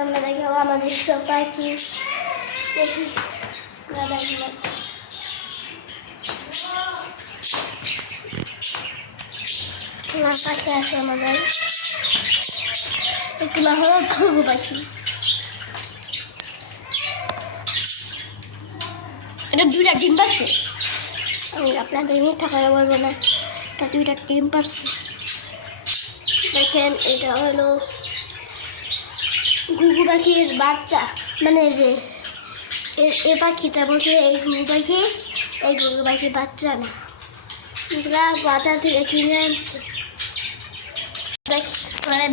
আমরা দেখাবো আমাদের সব পাখি দেখি পাখি আছে আমাদের এগুলো হলো ঘুঘু পাখি। এটা দুইটা ডিম পারছে, আমি আপনাদের মিথ্যা কথা বলবো না, এটা দুইটা ডিম পারছে। দেখেন এটা হলো ঘুঘু পাখির বাচ্চা, মানে যে এই পাখিটা বসে এই ঘুঘু পাখি বাচ্চা না, এগুলা বাজার থেকে কিনে আনছে।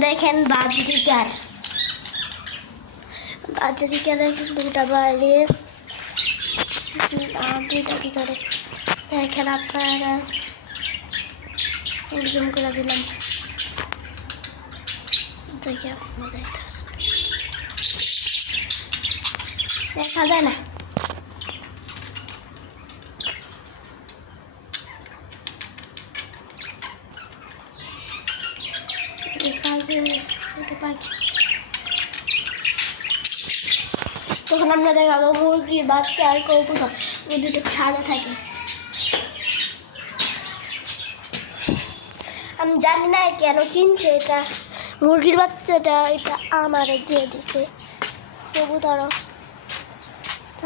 দেখেন বাজরিকার দুটা বাইরে দুইটা ভিতরে দেখেন আপনারা জুম করে দিলাম দেখি আপনাদের দেখা যায় না। তখন আমরা দেখাবো মুরগির বাচ্চা আর কবুতর, ওই দুটো ছাদে থাকে। আমি জানি না কেন কিনছে এটা, মুরগির বাচ্চাটা এটা আমারে দিয়ে দিচ্ছে। কবুতরও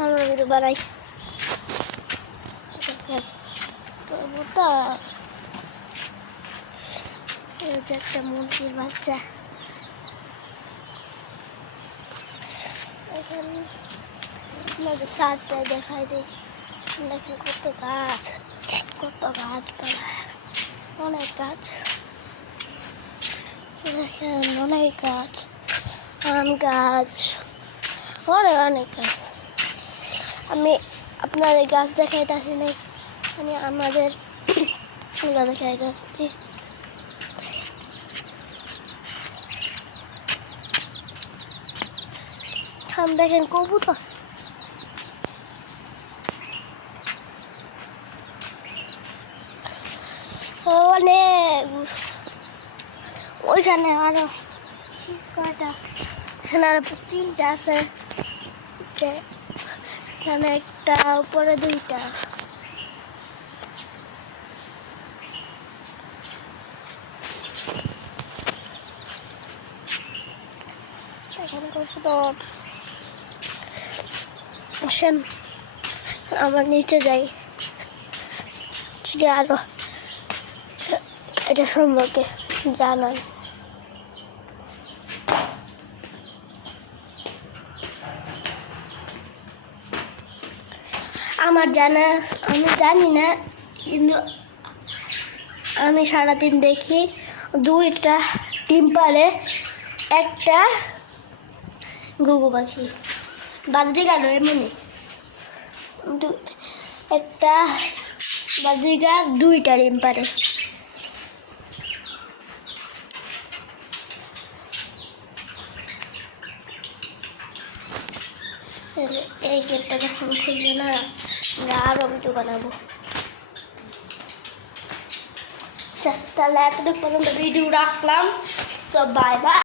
আমরা বানাই কবুতর, একটা মুরগির বাচ্চা। এখানে আপনাদের সারটা দেখাই দিই, দেখেন কত গাছ পালা, অনেক গাছ, দেখেন অনেক গাছ, আম গাছ, অনেক গাছ। আমি আপনাদের গাছ দেখাইতে আসি নাই, আমি আমাদের দেখাইতে আসছি। দেখেন কবুতর, অনেক, ওইখানে আরো কয়টা, এখানে আরো তিনটা আছে, এখানে একটা, উপরে দুইটা। এখানে কবুতর আসেন আমার নিচে যাই, আরো এটা সম্পর্কে জানাই। আমার জানা, আমি জানি না, কিন্তু আমি সারাদিন দেখি দুইটা ডিম পারে একটা ঘুঘু পাখি, বাজরি গেল এমনি একটা বাজরিকা দুইটা ডিম পারে। এই গেটটা যখন খুলবে না, আমরা আরো ভিডিও বানাবো। তাহলে এতটুকু পর্যন্ত ভিডিও রাখলাম, সো বাই বাই।